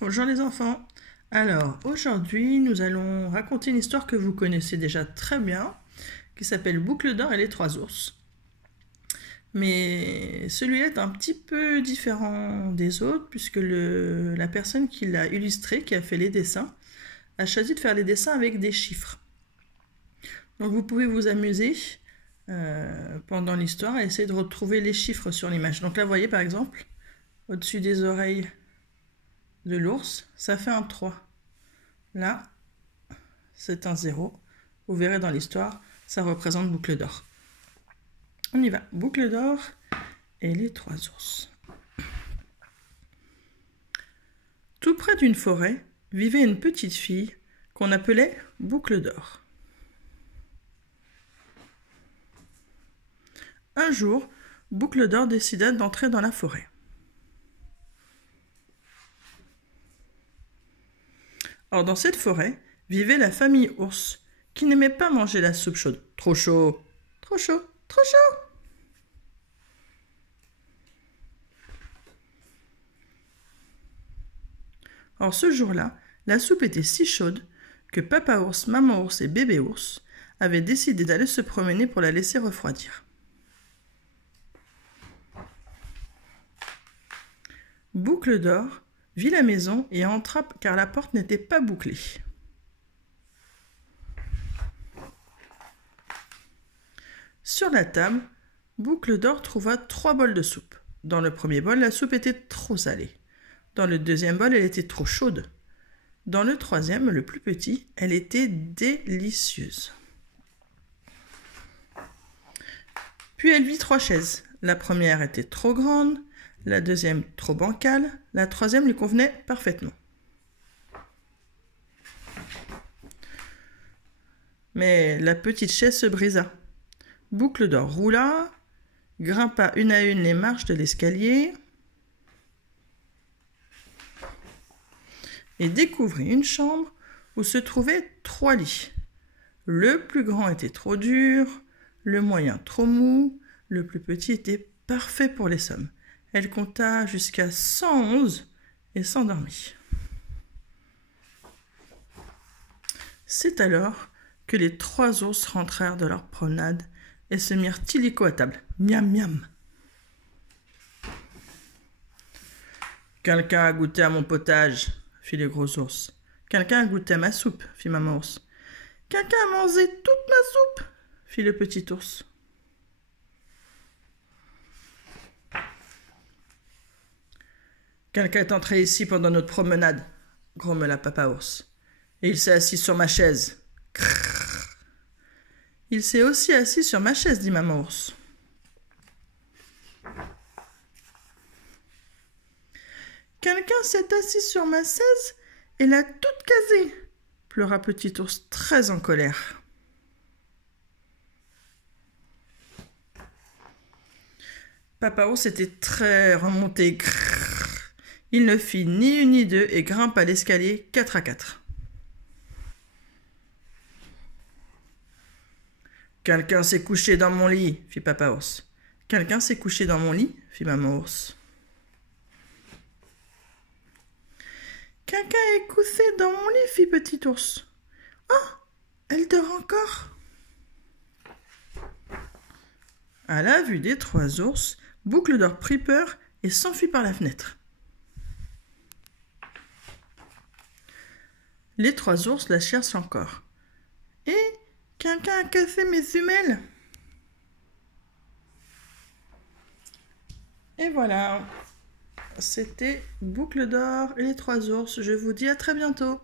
Bonjour les enfants. Alors, aujourd'hui, nous allons raconter une histoire que vous connaissez déjà très bien, qui s'appelle Boucle d'or et les trois ours. Mais celui-là est un petit peu différent des autres, puisque la personne qui l'a illustré, qui a fait les dessins, a choisi de faire les dessins avec des chiffres. Donc vous pouvez vous amuser pendant l'histoire à essayer de retrouver les chiffres sur l'image. Donc là, vous voyez par exemple, au-dessus des oreilles de l'ours, ça fait un 3. Là, c'est un 0. Vous verrez dans l'histoire, ça représente boucle d'or. On y va. Boucle d'or et les trois ours. Tout près d'une forêt vivait une petite fille qu'on appelait Boucle d'or. Un jour, Boucle d'or décida d'entrer dans la forêt. Or, dans cette forêt vivait la famille ours, qui n'aimait pas manger la soupe chaude. Trop chaud, trop chaud, trop chaud. Or, ce jour-là, la soupe était si chaude que papa ours, maman ours et bébé ours avaient décidé d'aller se promener pour la laisser refroidir. Boucle d'or vit la maison et entra car la porte n'était pas bouclée. Sur la table, Boucle d'or trouva 3 bols de soupe. Dans le premier bol, la soupe était trop salée. Dans le deuxième bol, elle était trop chaude. Dans le troisième, le plus petit, elle était délicieuse. Puis elle vit 3 chaises. La première était trop grande, la deuxième trop bancale, la troisième lui convenait parfaitement. Mais la petite chaise se brisa. Boucle d'or roula, grimpa une à une les marches de l'escalier et découvrit une chambre où se trouvaient 3 lits. Le plus grand était trop dur, le moyen trop mou, le plus petit était parfait pour les sommes. Elle compta jusqu'à 111 et s'endormit. C'est alors que les 3 ours rentrèrent de leur promenade et se mirent illico à table. Miam, miam. Quelqu'un a goûté à mon potage, fit le gros ours. Quelqu'un a goûté à ma soupe, fit maman ours. Quelqu'un a mangé toute ma soupe, fit le petit ours. Quelqu'un est entré ici pendant notre promenade, grommela papa ours. Et il s'est assis sur ma chaise. Crrr. Il s'est aussi assis sur ma chaise, dit maman ours. Quelqu'un s'est assis sur ma chaise et l'a toute casée, pleura petit ours très en colère. Papa ours était très remonté. Crrr. Il ne fit ni une ni deux et grimpa l'escalier 4 à 4. Quelqu'un s'est couché dans mon lit, fit papa ours. Quelqu'un s'est couché dans mon lit, fit maman ours. Quelqu'un est couché dans mon lit, fit petit ours. Oh, elle dort encore. À la vue des 3 ours, Boucle d'or prit peur et s'enfuit par la fenêtre. Les 3 ours la cherchent encore. Et quelqu'un a cassé mes semelles. Et voilà, c'était Boucle d'or et les 3 ours. Je vous dis à très bientôt.